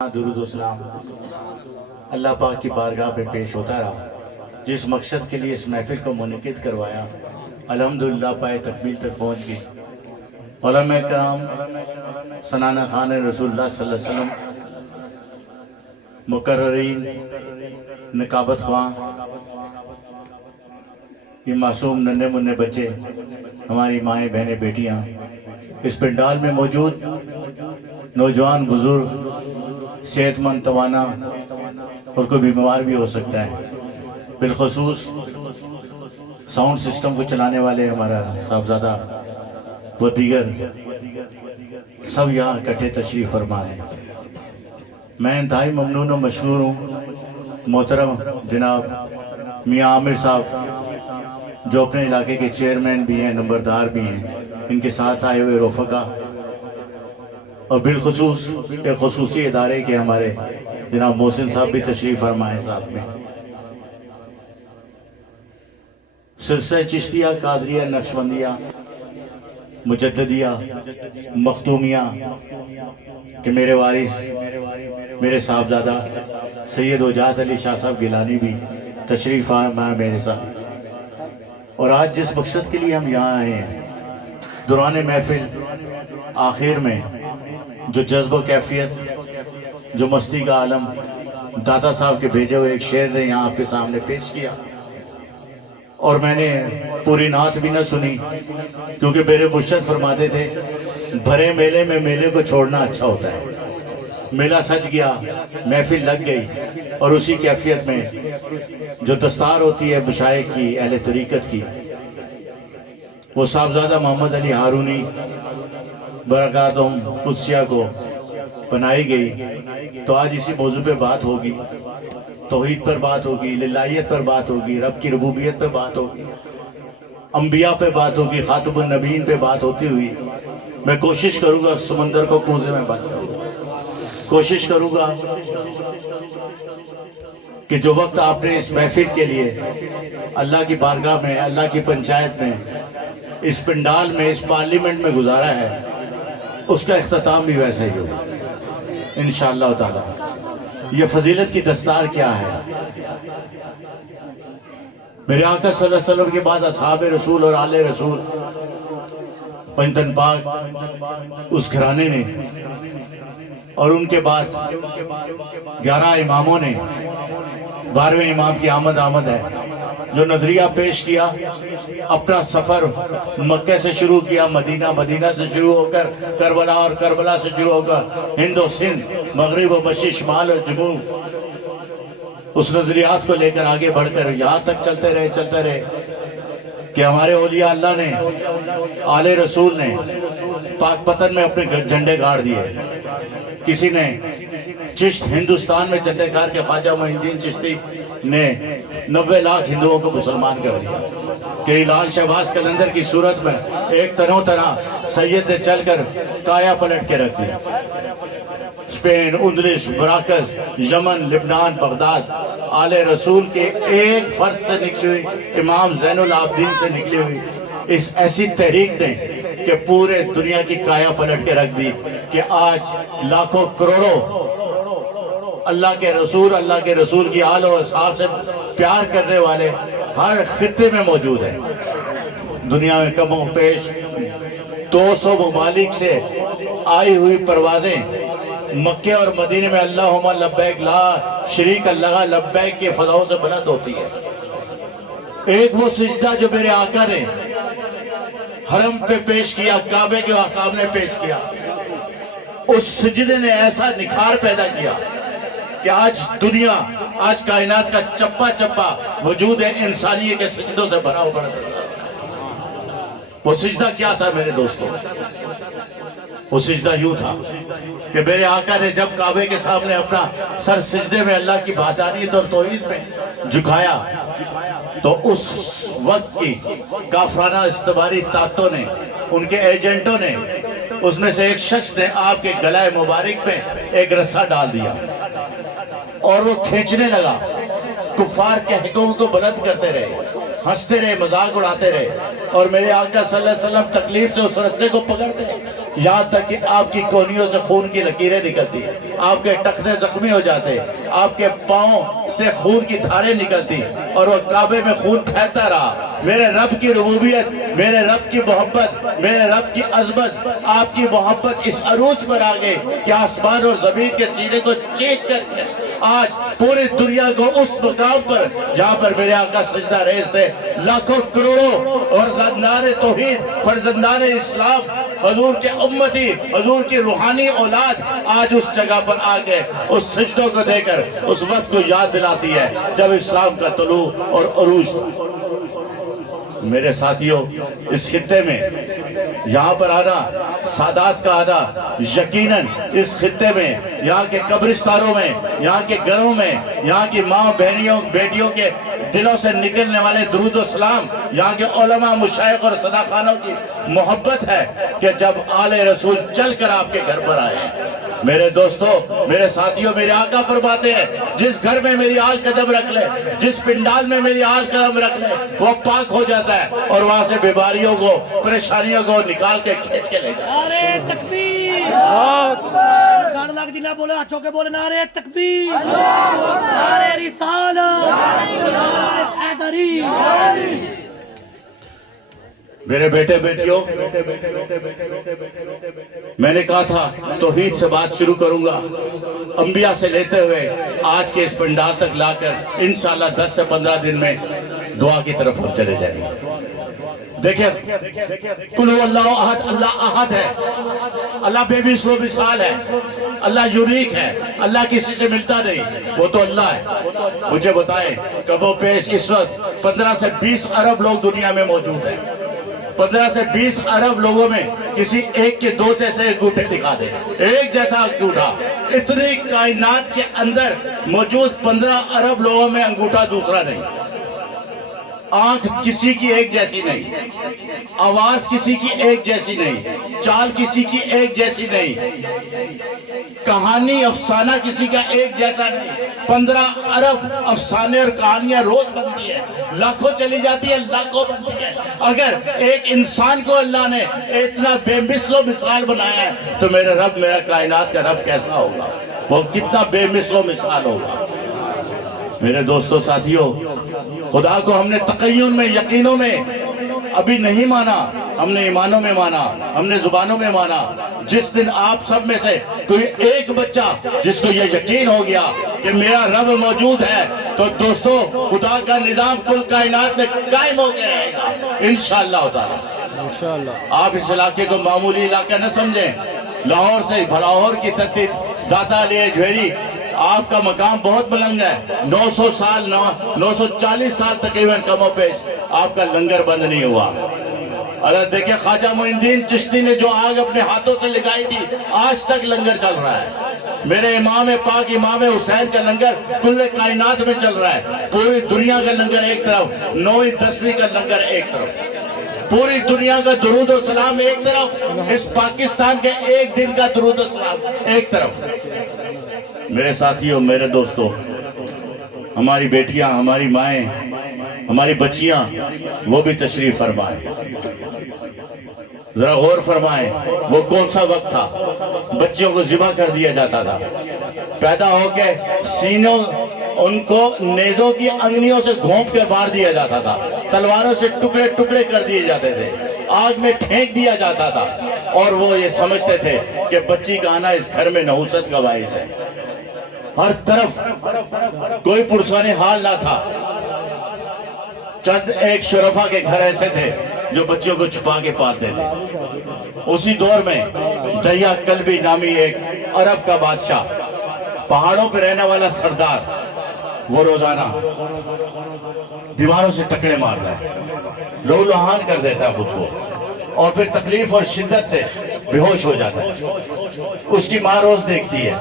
درود و سلام اللہ پاک کی بارگاہ پہ پیش ہوتا رہا، جس مقصد کے لیے اس محفل کو منعقد کروایا الحمدللہ پائے تکمیل تک پہنچ گئی۔ علماء کرام، سنانہ خان رسول اللہ صلی اللہ علیہ وسلم، مقررین، نقابت خواں، یہ معصوم ننھے منھے بچے، ہماری مائیں بہنیں بیٹیاں، اس پنڈال میں موجود نوجوان بزرگ، صحت مند توانا اور کوئی بیمار بھی ہو سکتا ہے، بالخصوص ساؤنڈ سسٹم کو چلانے والے ہمارا صاحبزادہ وہ دیگر سب یہاں اکٹھے تشریف فرما ہیں۔ میں انتہائی ممنون و مشکور ہوں محترم جناب میاں عامر صاحب، جو اپنے علاقے کے چیئرمین بھی ہیں، نمبردار بھی ہیں، ان کے ساتھ آئے ہوئے رفقا، اور بالخصوص ایک خصوصی ادارے کے ہمارے جناب محسن صاحب بھی تشریف فرمائے ساتھ میں۔ سلسلہ چشتیہ، قادریہ، نقشبندیہ، مجددیہ، مختومیہ کہ میرے وارث، میرے صاحبزادہ سید وجاہت علی شاہ صاحب گیلانی بھی تشریف فرمائے میرے ساتھ۔ اور آج جس مقصد کے لیے ہم یہاں آئے ہیں، دوران محفل آخر میں جو جذب و کیفیت، جو مستی کا عالم داتا صاحب کے بھیجے ہوئے ایک شعر نے یہاں آپ کے سامنے پیش کیا، اور میں نے پوری نعت بھی نہ سنی، کیونکہ میرے مرشد فرماتے تھے بھرے میلے میں میلے کو چھوڑنا اچھا ہوتا ہے۔ میلہ سج گیا، محفل لگ گئی، اور اسی کیفیت میں جو دستار ہوتی ہے مشائخ کی، اہل طریقت کی، وہ صاحبزادہ محمد علی ہارونی برکاتہم قدسیہ کو بنائی گئی، تو آج اسی موضوع پہ بات ہوگی، توحید پر بات ہوگی، للہیت پر بات ہوگی، رب کی ربوبیت پہ بات ہوگی، انبیاء پہ بات ہوگی، خاتم النبیین پہ بات ہوتی ہوئی میں کوشش کروں گا سمندر کو کوزے میں بند کروں گا، کوشش کروں گا کہ جو وقت آپ نے اس محفل کے لیے اللہ کی بارگاہ میں، اللہ کی پنچایت میں، اس پنڈال میں، اس پارلیمنٹ میں گزارا ہے، اس کا اختتام بھی ویسا ہی ہوگا انشاءاللہ تعالی۔ یہ فضیلت کی دستار کیا ہے؟ میرے آقا صلی اللہ علیہ وسلم کے بعد اصحاب رسول اور آل رسول، پنجتن پاک اس گھرانے نے، اور ان کے بعد 11 اماموں نے، 12ویں امام کی آمد ہے، جو نظریہ پیش کیا، اپنا سفر مکہ سے شروع کیا، مدینہ سے شروع ہو کر کربلا، اور کربلا سے شروع ہو کر ہند و سندھ، مغرب و مشرق، شمال اور جنوب، اس نظریات کو لے کر آگے بڑھ کر یہاں تک چلتے رہے کہ ہمارے اولیاء اللہ نے، آل رسول نے پاک پتن میں اپنے جھنڈے گاڑ دیے۔ کسی نے چشت ہندوستان میں جھنڈے گاڑ کے خواجہ معین الدین چشتی نے 90 لاکھ ہندوؤں کو مسلمان کر دیا، کہ لال شہباز قلندر کی صورت میں ایک تنو طرح سید نے چل کر کایا پلٹ کے رکھ دیا۔ اسپین، اندلس، براکس، یمن، لبنان، بغداد، آل رسول کے ایک فرد سے نکلی ہوئی، امام زین العابدین سے نکلی ہوئی اس ایسی تحریک نے کہ پورے دنیا کی کایا پلٹ کے رکھ دی، کہ آج لاکھوں کروڑوں اللہ کے رسول کی آل و اصحاب سے پیار کرنے والے ہر خطے میں موجود ہیں۔ دنیا میں کم و پیش 200 ممالک سے آئی ہوئی پروازیں مکہ اور مدینے میں اللہم لبیک لا شریک اللہ لبیک کے فضاؤں سے بلند ہوتی ہے۔ ایک وہ سجدہ جو میرے آقا نے حرم پہ پیش کیا، کعبے کے سامنے پیش کیا، اس سجدے نے ایسا نکھار پیدا کیا کہ آج دنیا، آج کائنات کا چپا چپا وجود ہے انسانیت کے سجدوں سے بھرا ہوا ہے۔ وہ سجدہ کیا تھا میرے دوستوں؟ وہ سجدہ یوں تھا کہ میرے آقا نے جب کعبے کے سامنے اپنا سر سجدے میں اللہ کی وحدانیت اور توحید میں جھکایا، تو اس وقت کی کافرانہ استعماری طاقتوں نے، ان کے ایجنٹوں نے، اس میں سے ایک شخص نے آپ کے گلائے مبارک میں ایک رسہ ڈال دیا، اور وہ کھینچنے لگا۔ کفار کے حکم کو بلند کرتے رہے، ہنستے رہے، مذاق اڑاتے رہے، اور میرے آقا صلی اللہ علیہ وسلم تکلیف سے اس رسے کو پکڑتے یہاں تک کہ آپ کی کونیوں سے خون کی لکیریں نکلتی ہیں، آپ کے ٹخنے زخمی ہو جاتے، آپ کے پاؤں سے خون کی دھاریں نکلتی، اور وہ کعبے میں خون پھیلتا رہا۔ میرے رب کی ربوبیت، میرے رب کی محبت، میرے رب کی عظمت، آپ کی محبت اس عروج پر آ گئی کہ آسمان اور زمین کے سینے کو چیک کر کے آج پوری دنیا کو اس مقام پر جہاں پر میرے آقا سجدہ ریز تھے، لاکھوں کروڑوں فرزندان توحید، فرزندان اسلام، حضور کے امتی، حضور کی روحانی اولاد آج اس جگہ پر آ کے اس سجدوں کو دے کر اس وقت کو یاد دلاتی ہے جب اسلام کا طلوع اور عروج تھا۔ میرے ساتھیوں، اس خطے میں یہاں پر آنا، سادات کا آنا، یقیناً اس خطے میں یہاں کے قبرستانوں میں، یہاں کے گھروں میں، یہاں کی ماں بہنیوں بیٹیوں کے دلوں سے نکلنے والے درود و سلام، یہاں کے علماء مشائخ اور صداخانوں کی محبت ہے کہ جب آل رسول چل کر آپ کے گھر پر آئے ہیں۔ میرے دوستو، میرے ساتھیوں، میرے آقا فرماتے ہیں جس گھر میں میری آل قدم رکھ لے، جس پنڈال میں میری آل قدم رکھ لے، وہ پاک ہو جاتا ہے اور وہاں سے بیماریوں کو، پریشانیوں کو نکال کے کھینچ کے لے جاتا ہے۔ نعرے تکبیر، گاڑ لاکھ جنہ بولے اچھو کے بولے نعرے تکبیر، نعرے رسالت، حیدری۔ میرے بیٹے بیٹیوں، میں نے کہا تھا توحید سے بات شروع کروں گا، انبیاء سے لیتے ہوئے آج کے اس پنڈال تک لا کر انشاءاللہ 10 سے 15 دن میں دعا کی طرف ہم چلے جائیں گے۔ دیکھیں، قل هو اللہ احد، اللہ احد ہے، اللہ بے مثل و مثال ہے، اللہ یونیک ہے، اللہ کسی سے ملتا نہیں، وہ تو اللہ ہے۔ مجھے بتائیں کبو پیش اس وقت 15 سے 20 ارب لوگ دنیا میں موجود ہیں، 15 سے 20 ارب لوگوں میں کسی ایک کے دو جیسے انگوٹھے دکھا دے، ایک جیسا انگوٹھا۔ اتنی کائنات کے اندر موجود 15 ارب لوگوں میں انگوٹھا دوسرا نہیں، آنکھ کسی کی ایک جیسی نہیں، آواز کسی کی ایک جیسی نہیں، چال کسی کی ایک جیسی نہیں، کہانی افسانہ کسی کا ایک جیسا نہیں۔ 15 ارب افسانے اور کہانیاں روز بنتی ہیں، لاکھوں چلی جاتی ہیں، لاکھوں بنتی ہیں۔ اگر ایک انسان کو اللہ نے اتنا بے مثل و مثال بنایا ہے تو میرے رب، میرا کائنات کا رب کیسا ہوگا، وہ کتنا بے مثل و مثال ہوگا۔ میرے دوستو، ساتھیوں، خدا کو ہم نے تقین میں، یقینوں میں ابھی نہیں مانا، ہم نے ایمانوں میں مانا، ہم نے زبانوں میں مانا۔ جس دن آپ سب میں سے کوئی ایک بچہ جس کو یہ یقین ہو گیا کہ میرا رب موجود ہے تو دوستو خدا کا نظام کل کائنات میں قائم ہو کے رہے گا انشاءاللہ تعالی۔ آپ اس علاقے کو معمولی علاقہ نہ سمجھیں، لاہور سے بھلاہور کی ترتیب داتا علی اجویری، آپ کا مقام بہت بلند ہے۔ 940 سال تقریباً کم و بیش آپ کا لنگر بند نہیں ہوا۔ اگر دیکھیں خواجہ معین الدین چشتی نے جو آگ اپنے ہاتھوں سے لگائی تھی، آج تک لنگر چل رہا ہے۔ میرے امام پاک امام حسین کا لنگر کل کائنات میں چل رہا ہے۔ پوری دنیا کا لنگر ایک طرف، 9ویں 10ویں کا لنگر ایک طرف، پوری دنیا کا درود و سلام ایک طرف، اس پاکستان کے ایک دن کا درود و سلام ایک طرف۔ میرے ساتھیوں، میرے دوستوں، ہماری بیٹیاں، ہماری مائیں، ہماری بچیاں، وہ بھی تشریف فرمائیں۔ ذرا غور فرمائیں، وہ کون سا وقت تھا؟ بچیوں کو ذبح کر دیا جاتا تھا، پیدا ہو کے سینوں ان کو نیزوں کی انگلیوں سے گھونپ کر مار دیا جاتا تھا، تلواروں سے ٹکڑے ٹکڑے کر دیے جاتے تھے، آگ میں پھینک دیا جاتا تھا، اور وہ یہ سمجھتے تھے کہ بچی کا آنا اس گھر میں نحوست کا باعث ہے۔ ہر طرف کوئی پرسان حال نہ تھا۔ چند ایک شرفا کے گھر ایسے تھے جو بچوں کو چھپا کے پالتے تھے۔ اسی دور میں دہیا کلبی نامی ایک عرب کا بادشاہ، پہاڑوں پہ رہنے والا سردار، وہ روزانہ دیواروں سے ٹکڑے مارتا ہے، لہو لہان کر دیتا ہے خود کو، اور پھر تکلیف اور شدت سے بے ہوش ہو جاتا ہے۔ اس کی ماں روز دیکھتی ہے،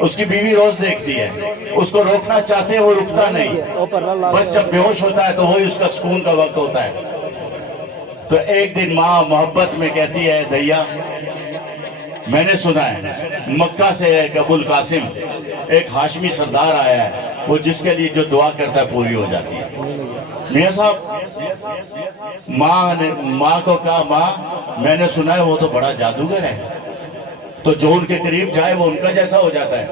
اس کی بیوی روز دیکھتی ہے، اس کو روکنا چاہتے ہیں، وہ رکتا نہیں، بس جب بے ہوش ہوتا ہے تو وہی اس کا سکون کا وقت ہوتا ہے۔ تو ایک دن ماں محبت میں کہتی ہے، دھیا میں نے سنا ہے مکہ سے ایک ابو القاسم، ایک ہاشمی سردار آیا ہے، وہ جس کے لیے جو دعا کرتا ہے پوری ہو جاتی ہے۔ میاں صاحب ماں کو کہا ماں میں نے سنا ہے وہ تو بڑا جادوگر ہے، تو جو ان کے قریب جائے وہ ان کا جیسا ہو جاتا ہے۔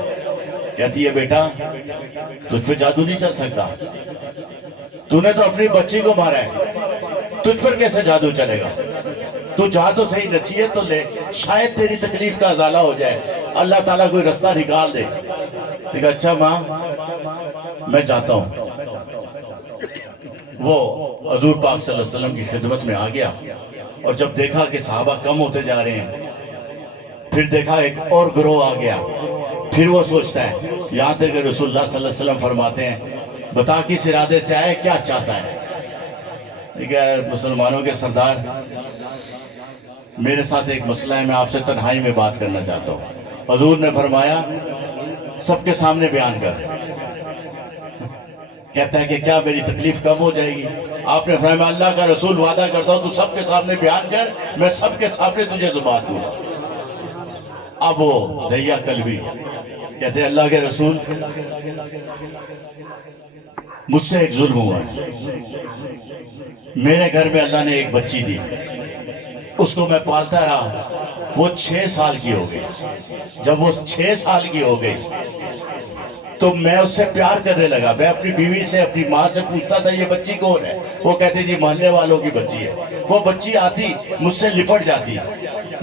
کہتی ہے بیٹا تجھ پہ جادو نہیں چل سکتا، تو نے تو اپنی بچی کو مارا ہے، تجھ پر کیسے جادو چلے گا؟ تو جا تو صحیح، نصیحت تو لے، شاید تیری تکلیف کا ازالہ ہو جائے، اللہ تعالیٰ کوئی رستہ نکال دے۔ کہا اچھا ماں میں جاتا ہوں۔ وہ حضور پاک صلی اللہ علیہ وسلم کی خدمت میں آ گیا، اور جب دیکھا کہ صحابہ کم ہوتے جا رہے ہیں، پھر دیکھا ایک اور گروہ آ گیا، پھر وہ سوچتا ہے، یہاں تک کہ رسول اللہ صلی اللہ علیہ وسلم فرماتے ہیں بتا کس ارادے سے آئے، کیا چاہتا ہے؟ ٹھیک ہے مسلمانوں کے سردار، میرے ساتھ ایک مسئلہ ہے، میں آپ سے تنہائی میں بات کرنا چاہتا ہوں۔ حضور نے فرمایا سب کے سامنے بیان کر۔ کہتا ہے کہ کیا میری تکلیف کم ہو جائے گی؟ آپ نے فرمایا اللہ کا رسول وعدہ کرتا ہوں تو سب کے سامنے بیان کر، میں سب کے سامنے تجھے زبان دوں۔ اب وہ دیا قلبی کہتے ہیں اللہ کے رسول مجھ سے ایک ظلم ہوا ہے، میرے گھر میں اللہ نے ایک بچی دی، اس کو میں پالتا رہا، وہ 6 سال کی ہو گئی۔ جب وہ 6 سال کی ہو گئی تو میں اس سے پیار کرنے لگا، میں اپنی بیوی سے اپنی ماں سے پوچھتا تھا یہ بچی کون ہے؟ وہ کہتی تھی محلے والوں کی بچی ہے۔ وہ بچی آتی مجھ سے لپٹ جاتی،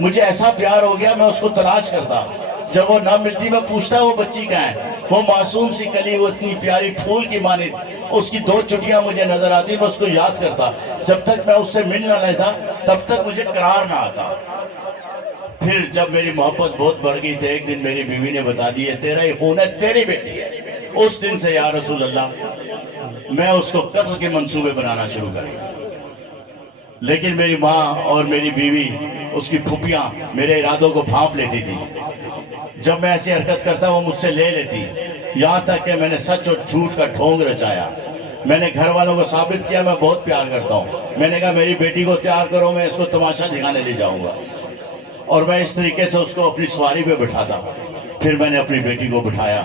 مجھے ایسا پیار ہو گیا میں اس کو تلاش کرتا، جب وہ نہ ملتی میں پوچھتا وہ بچی کہاں ہے؟ وہ معصوم سی کلی، وہ اتنی پیاری پھول کی مانند، اس کی 2 چٹیاں مجھے نظر آتی، میں اس کو یاد کرتا، جب تک میں اس سے مل نہ لیتا تب تک مجھے قرار نہ آتا۔ پھر جب میری محبت بہت بڑھ گئی تو ایک دن میری بیوی نے بتا دی ہے تیرا ہی خون ہے، تیری بیٹی ہے۔ اس دن سے یا رسول اللہ میں اس کو قتل کے منصوبے بنانا شروع کر گیا۔ لیکن میری ماں اور میری بیوی، اس کی پھوپھیاں میرے ارادوں کو بھانپ لیتی تھی، جب میں ایسی حرکت کرتا وہ مجھ سے لے لیتی، یہاں تک کہ میں نے سچ اور جھوٹ کا ڈھونگ رچایا۔ میں نے گھر والوں کو ثابت کیا میں بہت پیار کرتا ہوں، میں نے کہا میری بیٹی کو تیار کرو، میں اس کو تماشا دکھانے لے جاؤں گا، اور میں اس طریقے سے اس کو اپنی سواری پہ بٹھاتا۔ پھر میں نے اپنی بیٹی کو بٹھایا،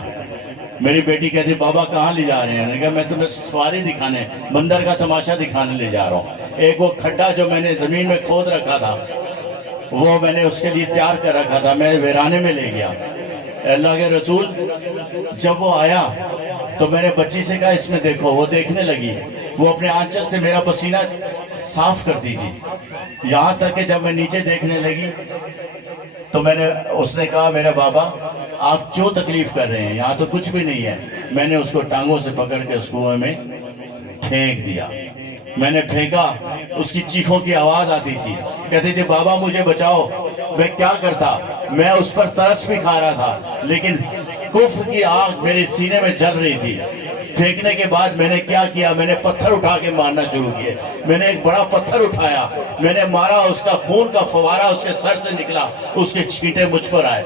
میری بیٹی کہتی بابا کہاں لے جا رہے ہیں؟ میں نے کہا میں تمہیں سواری دکھانے، بندر کا تماشا دکھانے لے جا رہا ہوں۔ ایک وہ کھڈا جو میں نے زمین میں کھود رکھا تھا وہ میں نے اس کے لیے تیار کر رکھا تھا، میں ویرانے میں لے گیا۔ اللہ کے رسول جب وہ آیا تو میں نے بچی سے کہا اس میں دیکھو، وہ دیکھنے لگی، وہ اپنے آنچل سے میرا پسینہ صاف کرتی تھی، یہاں تک کہ جب میں نیچے دیکھنے لگی تو اس نے کہا میرا بابا آپ کیوں تکلیف کر رہے ہیں، یہاں تو کچھ بھی نہیں ہے۔ میں نے اس کو ٹانگوں سے پکڑ کے اس کنویں میں پھینک دیا۔ میں نے پھینکا، اس کی چیخوں کی آواز آتی تھی، کہتی تھی بابا مجھے بچاؤ۔ میں کیا کرتا، میں اس پر ترس بھی کھا رہا تھا، لیکن کفر کی آگ میرے سینے میں جل رہی تھی۔ پھینکنے کے بعد میں نے کیا کیا، میں نے پتھر اٹھا کے مارنا شروع کیے۔ میں نے ایک بڑا پتھر اٹھایا، میں نے مارا، اس کا خون کا فوارہ اس کے سر سے نکلا، اس کے چھینٹے مجھ پر آئے۔